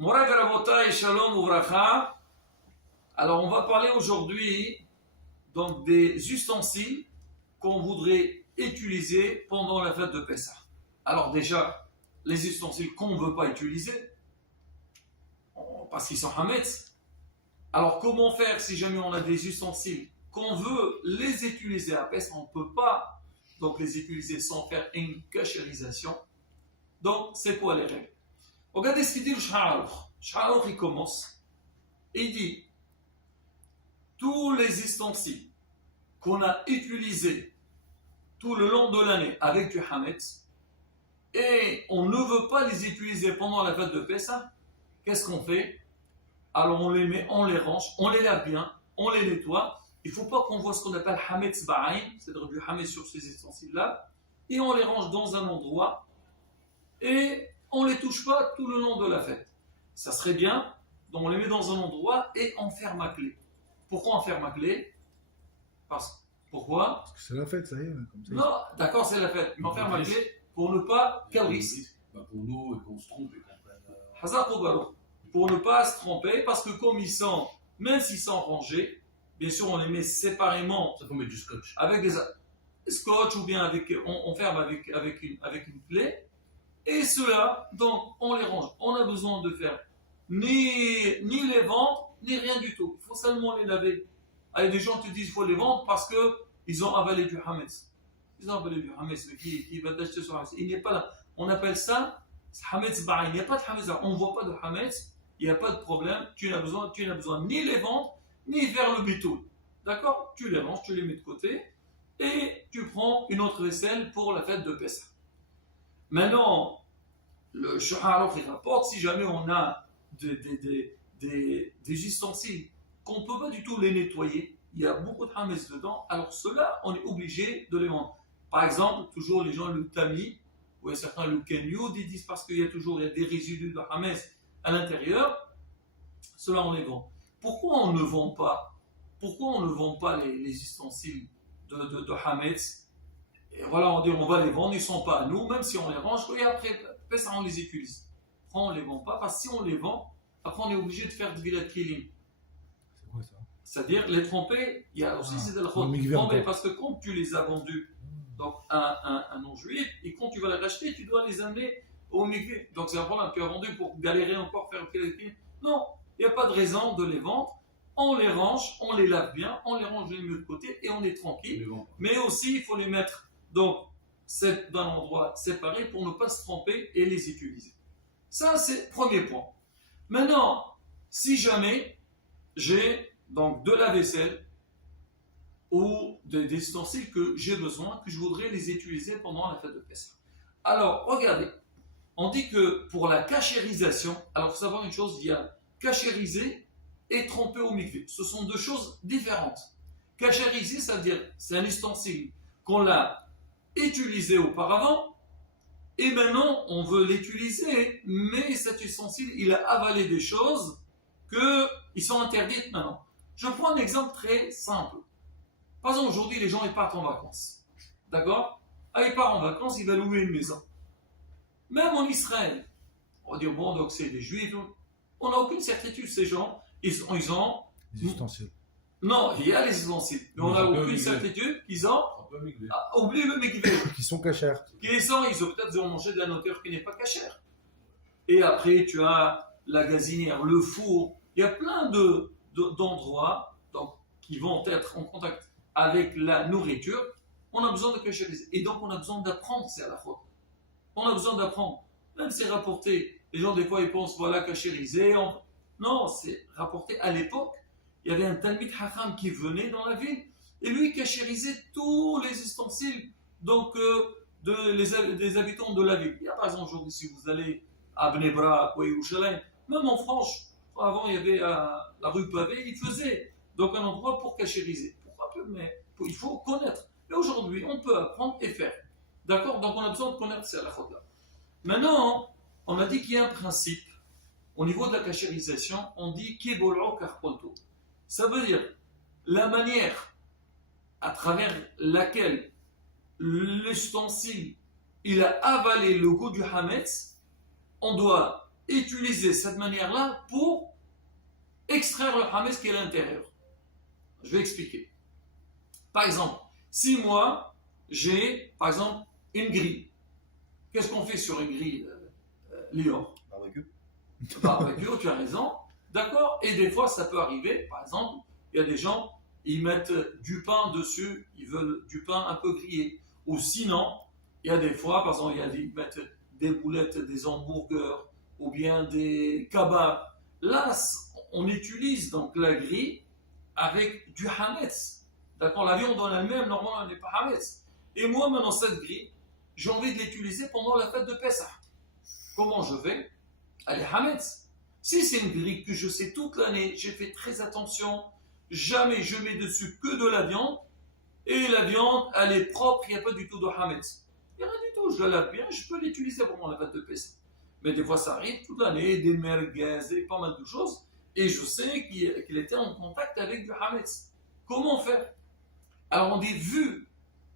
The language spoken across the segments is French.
Moray Rabotai, Shalom Uvracha. Alors, on va parler aujourd'hui donc des ustensiles qu'on voudrait utiliser pendant la fête de Pessah. Alors déjà, les ustensiles qu'on ne veut pas utiliser, parce qu'ils sont hametz. Alors comment faire si jamais on a des ustensiles qu'on veut les utiliser à Pessah, on ne peut pas donc les utiliser sans faire une kashérisation. Donc c'est quoi les règles? Regardez ce qu'il dit le Sha'aroukh. Sha'aroukh il commence et il dit tous les ustensiles qu'on a utilisés tout le long de l'année avec du hametz et on ne veut pas les utiliser pendant la fête de Pessah, qu'est-ce qu'on fait? Alors on les met, on les range, on les lave bien, on les nettoie. Il ne faut pas qu'on voit ce qu'on appelle hametz ba'ayn, c'est-à-dire du hametz sur ces ustensiles-là, et on les range dans un endroit et on ne les touche pas tout le long de la fête. Ça serait bien, donc on les met dans un endroit et on ferme à clé. Pourquoi on ferme à clé? Pourquoi? Parce que c'est la fête, ça y est. Comme ça, Non, d'accord, c'est la fête, mais on ferme à clé pour ne pas qu'elle risque. Pour nous, et qu'on se trompe et qu'on prenne. Hazak ou balo. Pour ne pas se tromper, parce que comme ils sont, même s'ils sont rangés, bien sûr on les met séparément. Ça faut mettre du scotch. Avec des scotch ou bien on ferme avec une clé. Et ceux-là, donc on les range. On a besoin de faire ni les vendre, ni rien du tout. Il faut seulement les laver. Allez, des gens te disent qu'il faut les vendre parce qu'ils ont avalé du hametz. Ils ont avalé du hametz, mais qui va t'acheter sur hametz? Il n'est pas là. On appelle ça hametz ba'ayn. Il n'y a pas de hametz. On ne voit pas de hametz. Il n'y a pas de problème. Tu n'as besoin ni les vendre, ni faire le bitoul. D'accord? Tu les ranges, tu les mets de côté et tu prends une autre vaisselle pour la fête de Pessah. Maintenant, le Sha'aroukh il rapporte si jamais on a des ustensiles qu'on ne peut pas du tout les nettoyer, il y a beaucoup de hametz dedans, alors ceux-là, on est obligé de les vendre. Par exemple, toujours les gens le tamis, ou certains le kenyoud, ils disent parce qu'il y a des résidus de hametz à l'intérieur, cela on les vend. Pourquoi on ne vend pas les ustensiles de hametz? Et voilà, on dit on va les vendre, ils ne sont pas à nous, même si on les range, et après, ça on les utilise. Après, on ne les vend pas, parce que si on les vend, après on est obligé de faire de vilat kilim. C'est quoi ça? C'est-à-dire les tromper, il y a aussi c'est de la tromper, parce que quand tu les as vendus donc, à un non-juif, et quand tu vas les racheter, tu dois les amener au mikvé. Donc c'est un problème, tu as vendu pour galérer encore, faire le kilim. Non, il n'y a pas de raison de les vendre. On les range, on les lave bien, on les range les mieux de côté et on est tranquille. Mais aussi, il faut les mettre donc, dans un endroit séparé pour ne pas se tromper et les utiliser. Ça, c'est le premier point. Maintenant, si jamais j'ai donc de la vaisselle ou des ustensiles que j'ai besoin, que je voudrais les utiliser pendant la fête de Pessah. Alors, regardez, on dit que pour la kashérisation, alors il faut savoir une chose, il y a kashériser et tremper au mikvé. Ce sont deux choses différentes. Kashériser, ça veut dire c'est un ustensile qu'on l'a utilisé auparavant et maintenant on veut l'utiliser, mais cet ustensile il a avalé des choses qui sont interdites maintenant. Je prends un exemple très simple. Par exemple, aujourd'hui les gens ils partent en vacances. D'accord? Ils partent en vacances, ils veulent louer une maison. Même en Israël, on va dire bon, donc c'est des juifs, on n'a aucune certitude, ces gens, ils ont Des ustensiles. Non, il y a les ustensiles, mais on n'a aucune certitude qu'ils ont oublié le mikvé. Qui sont cachers. Ils ont peut-être mangé de la nourriture qui n'est pas cachère. Et après, tu as la gazinière, le four. Il y a plein d'endroits donc, qui vont être en contact avec la nourriture. On a besoin de cachériser. Et donc, on a besoin d'apprendre, c'est à la fois. On a besoin d'apprendre. Même si c'est rapporté, les gens, des fois, ils pensent, voilà, cachériser. Non, c'est rapporté à l'époque. Il y avait un Talmid Hacham qui venait dans la ville et lui cachérisait tous les ustensiles donc, des habitants de la ville. Il y a par exemple aujourd'hui, si vous allez à Bnei Brak ou à Yerushalayim, même en France, avant il y avait la rue pavée, ils faisaient donc un endroit pour cachériser. Pourquoi peu? Mais il faut connaître. Et aujourd'hui, on peut apprendre et faire. D'accord? Donc on a besoin de connaître ces halachot-là. Maintenant, on a dit qu'il y a un principe. Au niveau de la cachérisation, on dit Kibol'o Karkolto. Ça veut dire la manière à travers laquelle l'ustensile il a avalé le goût du hametz, on doit utiliser cette manière-là pour extraire le hametz qui est à l'intérieur. Je vais expliquer. Par exemple, si moi, j'ai, par exemple, une grille. Qu'est-ce qu'on fait sur une grille, Léon? Barbecue, tu as raison. D'accord? Et des fois, ça peut arriver, par exemple, il y a des gens, ils mettent du pain dessus, ils veulent du pain un peu grillé. Ou sinon, il y a des fois, par exemple, ils mettent des boulettes, des hamburgers, ou bien des kebabs. Là, on utilise donc la grille avec du hametz. D'accord? La viande en elle-même, normalement, elle n'est pas hametz. Et moi, maintenant, cette grille, j'ai envie de l'utiliser pendant la fête de Pessah. Comment je fais? Elle est hametz. Si c'est une grille que je sais toute l'année, j'ai fait très attention, jamais je mets dessus que de la viande, et la viande, elle est propre, il n'y a pas du tout de hametz. Il n'y a rien du tout, je la lave bien, je peux l'utiliser pendant la fête de Pessah. Mais des fois, ça arrive toute l'année, des merguez et pas mal de choses, et je sais qu'il était en contact avec du hametz. Comment faire? Alors on dit, vu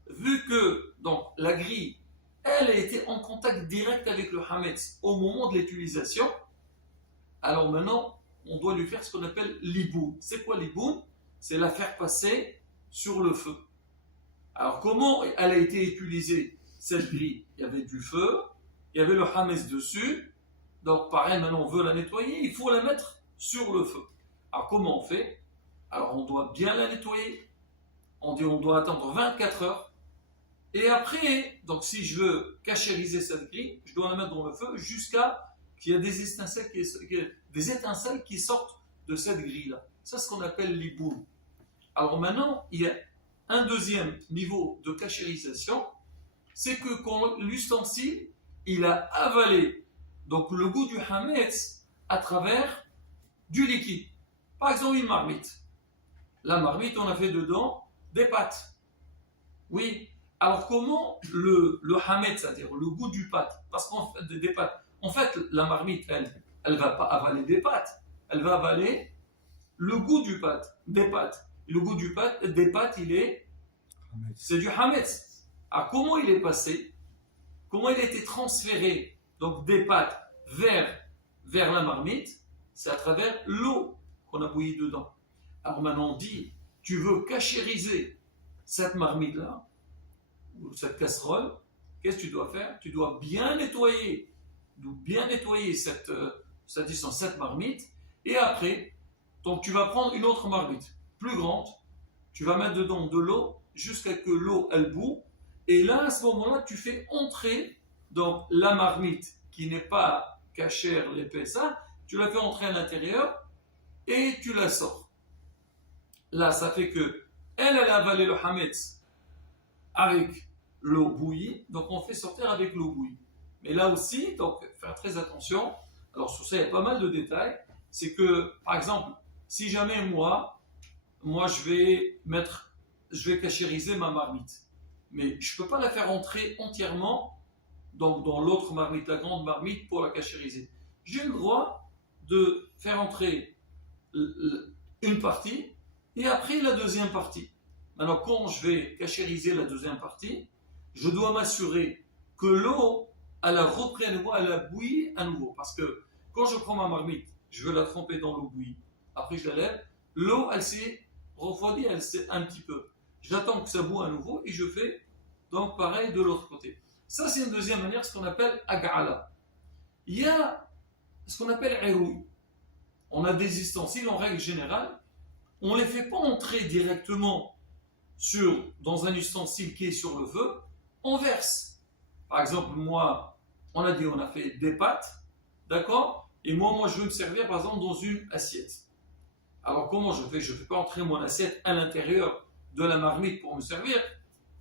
que donc, la grille, elle a été en contact direct avec le hametz au moment de l'utilisation, alors maintenant, on doit lui faire ce qu'on appelle l'iboun. C'est quoi l'iboun? C'est la faire passer sur le feu. Alors comment elle a été utilisée, cette grille? Il y avait du feu, il y avait le hametz dessus, donc pareil, maintenant on veut la nettoyer, il faut la mettre sur le feu. Alors comment on fait? Alors on doit bien la nettoyer, on dit on doit attendre 24 heures, et après, donc si je veux cachériser cette grille, je dois la mettre dans le feu jusqu'à qu'il y ait des étincelles qui sortent de cette grille-là. Ça, c'est ce qu'on appelle l'iboun. Alors maintenant, il y a un deuxième niveau de cachérisation, c'est que quand l'ustensile, il a avalé donc le goût du hametz à travers du liquide. Par exemple, une marmite. La marmite, on a fait dedans des pâtes. Oui. Alors comment le hametz, c'est-à-dire le goût du pâte, parce qu'en fait des pâtes, en fait la marmite, elle va pas avaler des pâtes, elle va avaler le goût du pâte, des pâtes. Et le goût des pâtes, c'est du hametz. Alors comment il est passé? Comment il a été transféré donc des pâtes vers la marmite? C'est à travers l'eau qu'on a bouillie dedans. Alors maintenant on dit, tu veux cachériser cette marmite-là, ou cette casserole, qu'est-ce que tu dois faire? Tu dois bien nettoyer cette marmite, et après, donc tu vas prendre une autre marmite plus grande, tu vas mettre dedans de l'eau jusqu'à que l'eau elle bout, et là à ce moment-là tu fais entrer donc la marmite qui n'est pas cachère l'épaisseur, tu la fais entrer à l'intérieur et tu la sors. Là ça fait que elle a avalé le hametz avec l'eau bouillie, donc on fait sortir avec l'eau bouillie. Mais là aussi, donc faire très attention. Alors sur ça il y a pas mal de détails. C'est que par exemple, si jamais moi je vais cachériser ma marmite, mais je ne peux pas la faire entrer entièrement donc dans l'autre marmite, la grande marmite, pour la cachériser. J'ai le droit de faire entrer une partie et après la deuxième partie. Maintenant, quand je vais cachériser la deuxième partie, je dois m'assurer que l'eau, elle a repris à nouveau, elle a bouilli à nouveau. Parce que quand je prends ma marmite, je veux la tremper dans l'eau bouillie. Après, je la lève. L'eau, elle s'est refroidie, elle s'est un petit peu. J'attends que ça boue à nouveau et je fais donc pareil de l'autre côté. Ça, c'est une deuxième manière, ce qu'on appelle ag'ala. Il y a ce qu'on appelle irouille. On a des ustensiles, en règle générale, on ne les fait pas entrer directement dans un ustensile qui est sur le feu, on verse. Par exemple, moi, on a fait des pâtes, d'accord? Et moi, je veux me servir, par exemple, dans une assiette. Alors, comment je fais? Je ne fais pas entrer mon assiette à l'intérieur de la marmite pour me servir.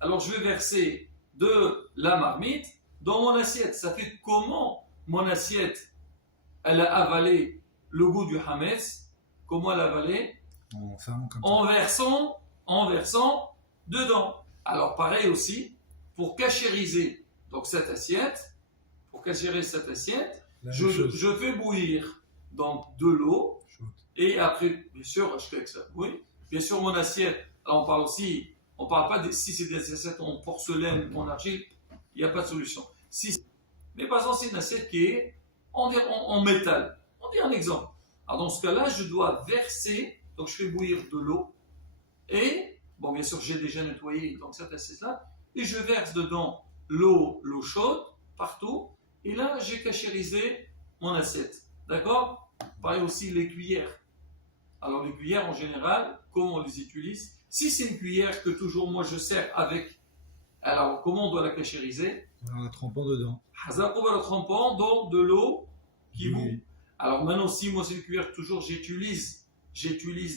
Alors, je vais verser de la marmite dans mon assiette. Ça fait comment mon assiette, elle a avalé le goût du hametz? Comment elle a avalé? En versant dedans. Alors pareil aussi, pour cachériser donc cette assiette, je fais bouillir donc de l'eau, et après, bien sûr, je fais que ça. Oui, bien sûr, mon assiette, alors on parle pas si c'est des assiettes en porcelaine ou en argile, il n'y a pas de solution. Mais par exemple, c'est une assiette qui est en métal. On dit un exemple. Alors dans ce cas-là, je dois verser, donc je fais bouillir de l'eau, et, bon bien sûr j'ai déjà nettoyé, donc ça c'est ça, et je verse dedans l'eau chaude, partout, et là j'ai cachérisé mon assiette. D'accord? Pareil aussi les cuillères. Alors les cuillères en général, comment on les utilise? Si c'est une cuillère que toujours moi je sers avec, alors comment on doit la cachériser? En la trempant dedans. On va le trempant dans de l'eau qui bout. Oui. Alors maintenant, si moi c'est une cuillère que toujours j'utilise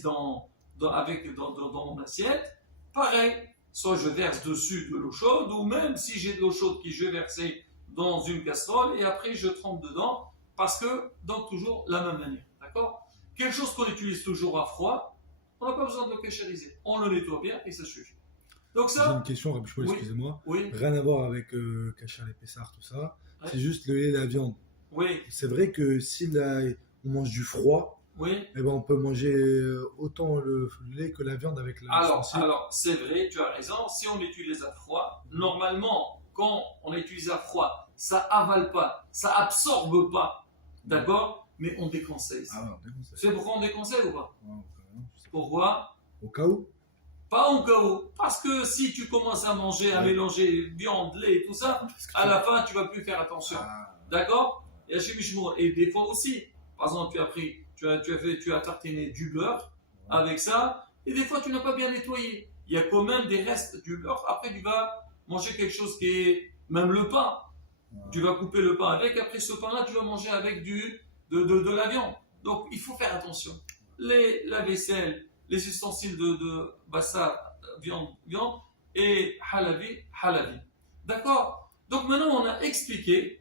dans mon assiette, pareil, soit je verse dessus de l'eau chaude, ou même si j'ai de l'eau chaude que je vais verser dans une casserole, et après je trempe dedans, parce que, donc toujours la même manière, d'accord? Quelque chose qu'on utilise toujours à froid, on n'a pas besoin de le cachériser, on le nettoie bien et ça suffit. Donc J'ai ça, une question, Rabbi Shmuel, Oui. excusez-moi. oui, Rien à voir avec cacher les pessards, tout ça. Ouais. C'est juste le lait et la viande. oui, C'est vrai que si on mange du froid, oui. eh ben on peut manger autant le lait que la viande avec la Alors, c'est vrai, tu as raison. Si on utilise à froid, normalement, quand on utilise à froid, ça avale pas, ça absorbe pas, d'accord? Mais on déconseille ça. Ah ouais, on déconseille. Tu sais pourquoi on déconseille ou pas? Ouais, je sais pas. Pourquoi? Au cas où. Pas au cas où. Parce que si tu commences à manger, à mélanger viande, lait et tout ça, à la fin, tu vas plus faire attention. D'accord? Et des fois aussi, par exemple, tu as tartiné du beurre avec ça, et des fois tu n'as pas bien nettoyé. Il y a quand même des restes du beurre. Après, tu vas manger quelque chose qui est même le pain. Tu vas couper le pain avec. Après ce pain-là, tu vas manger avec de la viande. Donc, il faut faire attention. La vaisselle, les ustensiles de bassa, viande, et halavi. D'accord? Donc maintenant, on a expliqué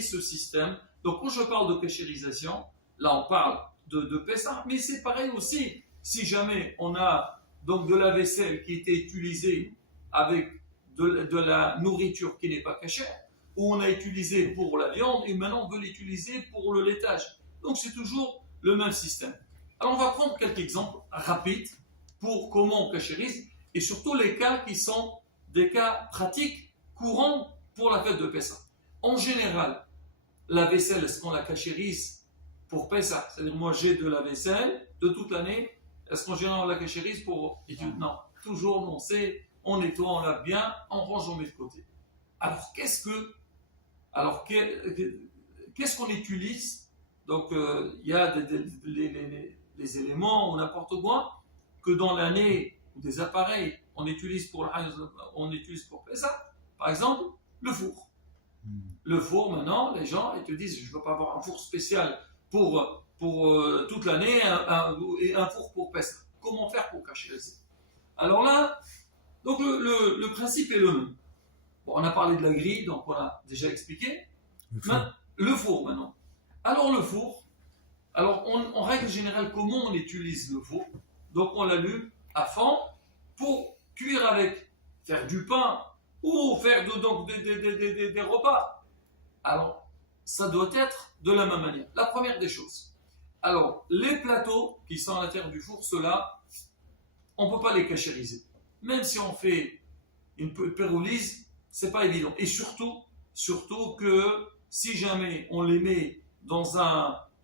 ce système. Donc quand je parle de cachérisation, là on parle de Pessah, mais c'est pareil aussi. Si jamais on a donc de la vaisselle qui était utilisée avec de la nourriture qui n'est pas cachère, ou on a utilisé pour la viande et maintenant on veut l'utiliser pour le laitage. Donc c'est toujours le même système. Alors on va prendre quelques exemples rapides pour comment on cachérise et surtout les cas qui sont des cas pratiques courants pour la fête de Pessah. En général, la vaisselle, est-ce qu'on la cachérise pour Pessah? C'est-à-dire, moi j'ai de la vaisselle de toute l'année, est-ce qu'en général on la cachérise pour... Non, toujours non, on nettoie, on lave bien, on range, on met de côté. Alors qu'est-ce qu'on utilise? Donc il y a les éléments ou n'importe quoi que dans l'année, ou des appareils, on utilise pour Pessah. Par exemple, le four. Le four, maintenant, les gens ils te disent, je ne veux pas avoir un four spécial pour toute l'année et un four pour Pessah. Comment faire pour cachériser? Alors là, donc le principe est le même. Bon, on a parlé de la grille, donc on a déjà expliqué. Le four maintenant. Alors le four, en règle générale, comment on utilise le four? Donc on l'allume à fond pour cuire avec, faire du pain ou faire des repas. Alors, ça doit être de la même manière. La première des choses. Alors, les plateaux qui sont à l'intérieur du four, ceux-là, on ne peut pas les cachériser. Même si on fait une pyrolyse, c'est pas évident. Et surtout que si jamais on les met dans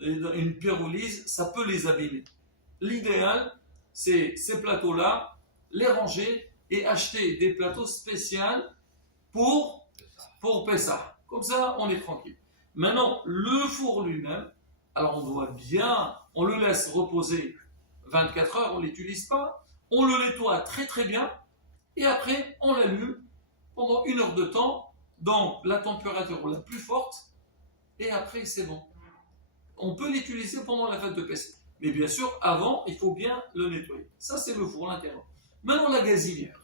une pyrolyse, ça peut les abîmer. L'idéal, c'est ces plateaux-là, les ranger et acheter des plateaux spéciaux pour Pessah. Comme ça, on est tranquille. Maintenant, le four lui-même, alors on le laisse reposer 24 heures, on ne l'utilise pas, on le nettoie très très bien, et après, on l'allume pendant 1 heure de temps, donc la température la plus forte, et après, c'est bon. On peut l'utiliser pendant la fête de Pessah. Mais bien sûr, avant, il faut bien le nettoyer. Ça, c'est le four, l'intérieur. Maintenant, la gazinière.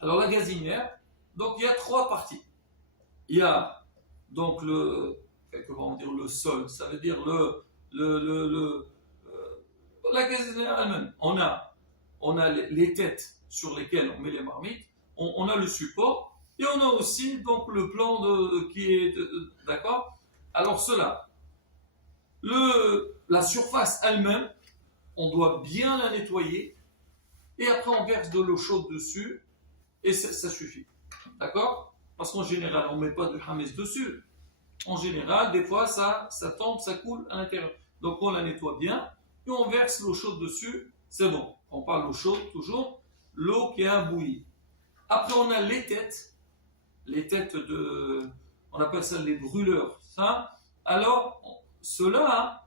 Alors, la gazinière, donc il y a 3 parties. Il y a donc le sol, ça veut dire la gazinière elle-même. On a les têtes sur lesquelles on met les marmites, on a le support, et on a aussi donc le plan qui est d'accord. Alors cela, la surface elle-même, on doit bien la nettoyer, et après on verse de l'eau chaude dessus, et ça suffit. D'accord? Parce qu'en général, on ne met pas de hametz dessus. En général, des fois, ça tombe, ça coule à l'intérieur. Donc, on la nettoie bien et on verse l'eau chaude dessus. C'est bon. On parle d'eau chaude, toujours. L'eau qui a bouilli. Après, on a les têtes. Les têtes de... On appelle ça les brûleurs. Ça. Alors, ceux-là,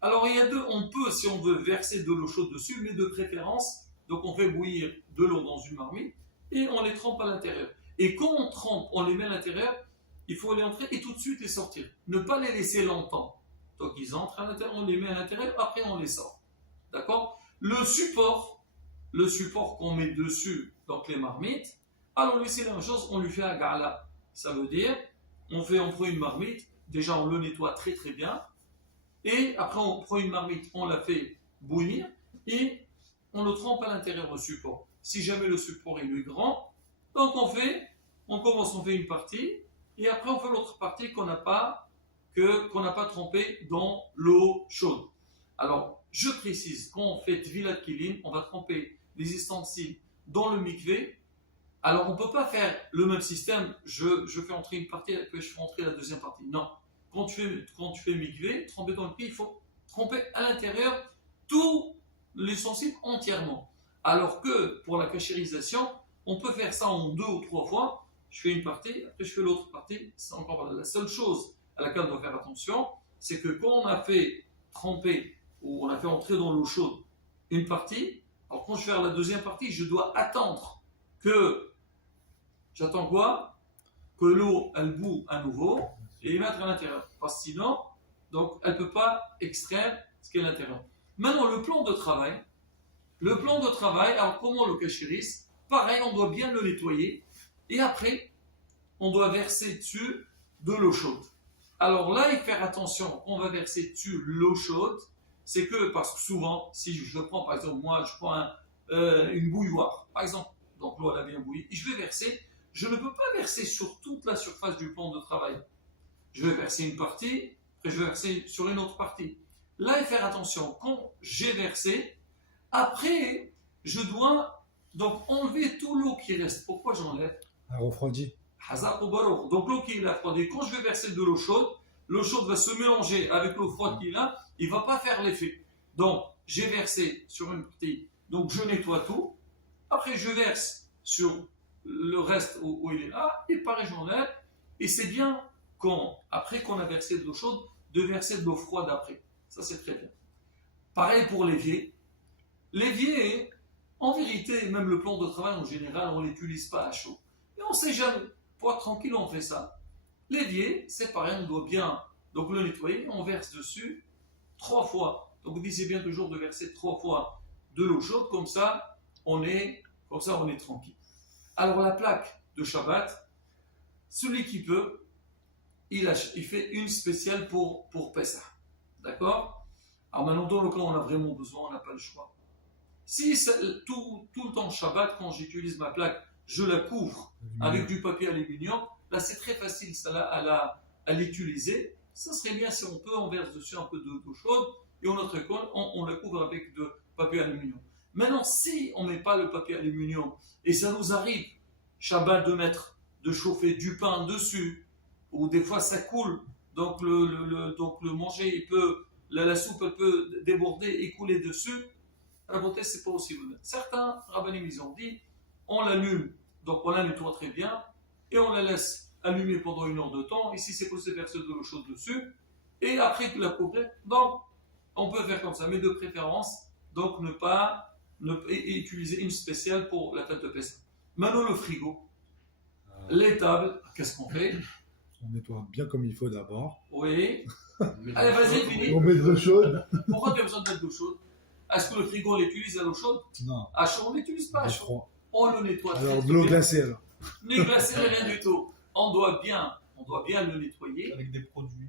alors il y a deux. On peut, si on veut, verser de l'eau chaude dessus, mais de préférence, donc on fait bouillir de l'eau dans une marmite et on les trempe à l'intérieur. Et quand on trempe, on les met à l'intérieur, il faut les entrer et tout de suite les sortir. Ne pas les laisser longtemps. Donc ils entrent à l'intérieur, on les met à l'intérieur, après on les sort. D'accord? Le support qu'on met dessus, donc les marmites, alors lui c'est la même chose, on lui fait un gala. Ça veut dire, on prend une marmite, déjà on le nettoie très très bien, et après on prend une marmite, on la fait bouillir, et on le trempe à l'intérieur du support. Si jamais le support est grand, donc on fait une partie, et après on fait l'autre partie qu'on n'a pas trempée dans l'eau chaude. Alors, je précise, quand on fait Tvilat Kilim, on va tremper les ustensiles dans le mikvé. Alors, on ne peut pas faire le même système, je fais entrer une partie et puis je fais entrer la deuxième partie. Non. Quand tu fais mikvé, tremper dans le pied, il faut tremper à l'intérieur tout l'ustensile entièrement. Alors que pour la cachérisation, on peut faire ça en 2 ou 3 fois. Je fais une partie, après je fais l'autre partie. C'est encore la seule chose à laquelle on doit faire attention, c'est que quand on a fait tremper ou on a fait entrer dans l'eau chaude une partie, alors quand je vais faire la deuxième partie, je dois attendre j'attends quoi? Que l'eau elle bout à nouveau et les mettre à l'intérieur. Parce que sinon, donc elle ne peut pas extraire ce qui est à l'intérieur. Maintenant, le plan de travail, alors comment on le cachérise? Pareil, on doit bien le nettoyer et après, on doit verser dessus de l'eau chaude. Alors là, il faut faire attention, on va verser dessus l'eau chaude, c'est que, parce que souvent, si je prends par exemple, moi je prends une bouilloire, par exemple, donc l'eau elle a bien bouilli, et je vais verser, je ne peux pas verser sur toute la surface du plan de travail. Je vais verser une partie, après je vais verser sur une autre partie. Là, il faut faire attention, quand j'ai versé, après, je dois donc enlever tout l'eau qui reste. Pourquoi j'enlève? Un refroidi. Donc l'eau qui est refroidie, quand je vais verser de l'eau chaude va se mélanger avec l'eau froide qu'il a, il ne va pas faire l'effet. Donc j'ai versé sur une partie, donc je nettoie tout, après je verse sur le reste où il est là, et pareil j'enlève, et c'est bien après qu'on a versé de l'eau chaude, de verser de l'eau froide après. Ça c'est très bien. Pareil pour l'évier. L'évier, en vérité, même le plan de travail en général, on ne l'utilise pas à chaud. Et on ne sait jamais. Pour être tranquille, on fait ça. L'évier, c'est pareil, on doit bien donc le nettoyer, on verse dessus 3 fois. Donc vous disiez bien toujours de verser 3 fois de l'eau chaude, comme ça on est tranquille. Alors la plaque de Shabbat, celui qui peut, il fait une spéciale pour Pessah. D'accord? Alors maintenant, dans le cas où on a vraiment besoin, on n'a pas le choix. Si tout le temps Shabbat, quand j'utilise ma plaque, je la couvre avec du papier aluminium, là c'est très facile à l'utiliser. Ça serait bien si on verse dessus un peu d'eau chaude et en notre école, on la couvre avec de papier aluminium. Maintenant, si on ne met pas le papier aluminium et ça nous arrive, Shabbat, de chauffer du pain dessus, ou des fois ça coule, donc le manger, la soupe elle peut déborder et couler dessus, à la beauté, c'est pas possible. Certains rabbinim, ils ont dit, on l'allume, donc on la nettoie très bien, et on la laisse allumer pendant 1 heure de temps, et si c'est possible, verser de l'eau chaude dessus, et après la couvrir. Donc, on peut faire comme ça, mais de préférence, donc et utiliser une spéciale pour la tête de Pessah. Maintenant, le frigo, les tables, qu'est-ce qu'on fait? On nettoie bien comme il faut d'abord. Oui. Allez, vas-y, finis. On met de l'eau chaude. Pourquoi tu as besoin de mettre de l'eau chaude? Est-ce que le frigo, on l'utilise à l'eau chaude? Non. À chaud, on l'utilise pas à chaud. On le nettoie. Alors de l'eau glacée alors. Ni glacée, rien du tout. On doit bien le nettoyer. Avec des produits.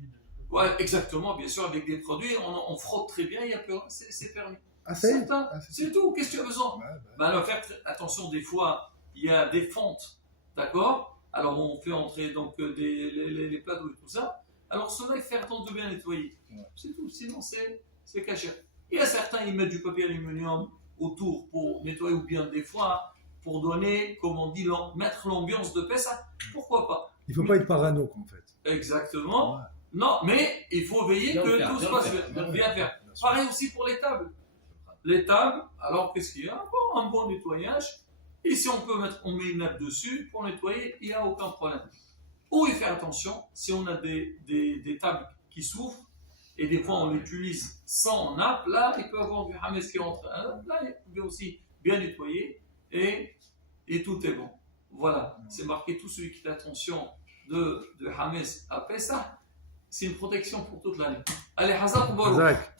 Ouais, exactement, bien sûr, avec des produits, on frotte très bien, il y a peu, c'est permis. Ah, ça y est. C'est tout, qu'est-ce que tu as besoin? Alors faire attention, des fois, il y a des fentes, d'accord? Alors on fait entrer donc les plateaux et tout ça. Alors cela, il fait attention de bien nettoyer. Ouais. C'est tout, sinon c'est caché. Il y a certains, ils mettent du papier aluminium autour pour nettoyer, ou bien des fois, pour donner, comme on dit, mettre l'ambiance de Pessah. Pourquoi pas? Il ne faut pas être parano, en fait. Exactement. Ouais. Non, mais il faut veiller Bien que faire, tout se bien passe faire, bien. bien Bien faire. Bien sûr. Pareil aussi pour les tables. Les tables, alors qu'est-ce qu'il y a? Bon, un bon nettoyage. Et si on met une nappe dessus pour nettoyer, il n'y a aucun problème. Ou il fait attention, si on a des tables qui souffrent, et des fois on l'utilise sans nappe, là il peut avoir du hames qui rentre. Là il peut aussi bien nettoyer et tout est bon. Voilà, c'est marqué tout celui qui fait attention de hames à Pessah, c'est une protection pour toute l'année. Allez, Hazak, Razak.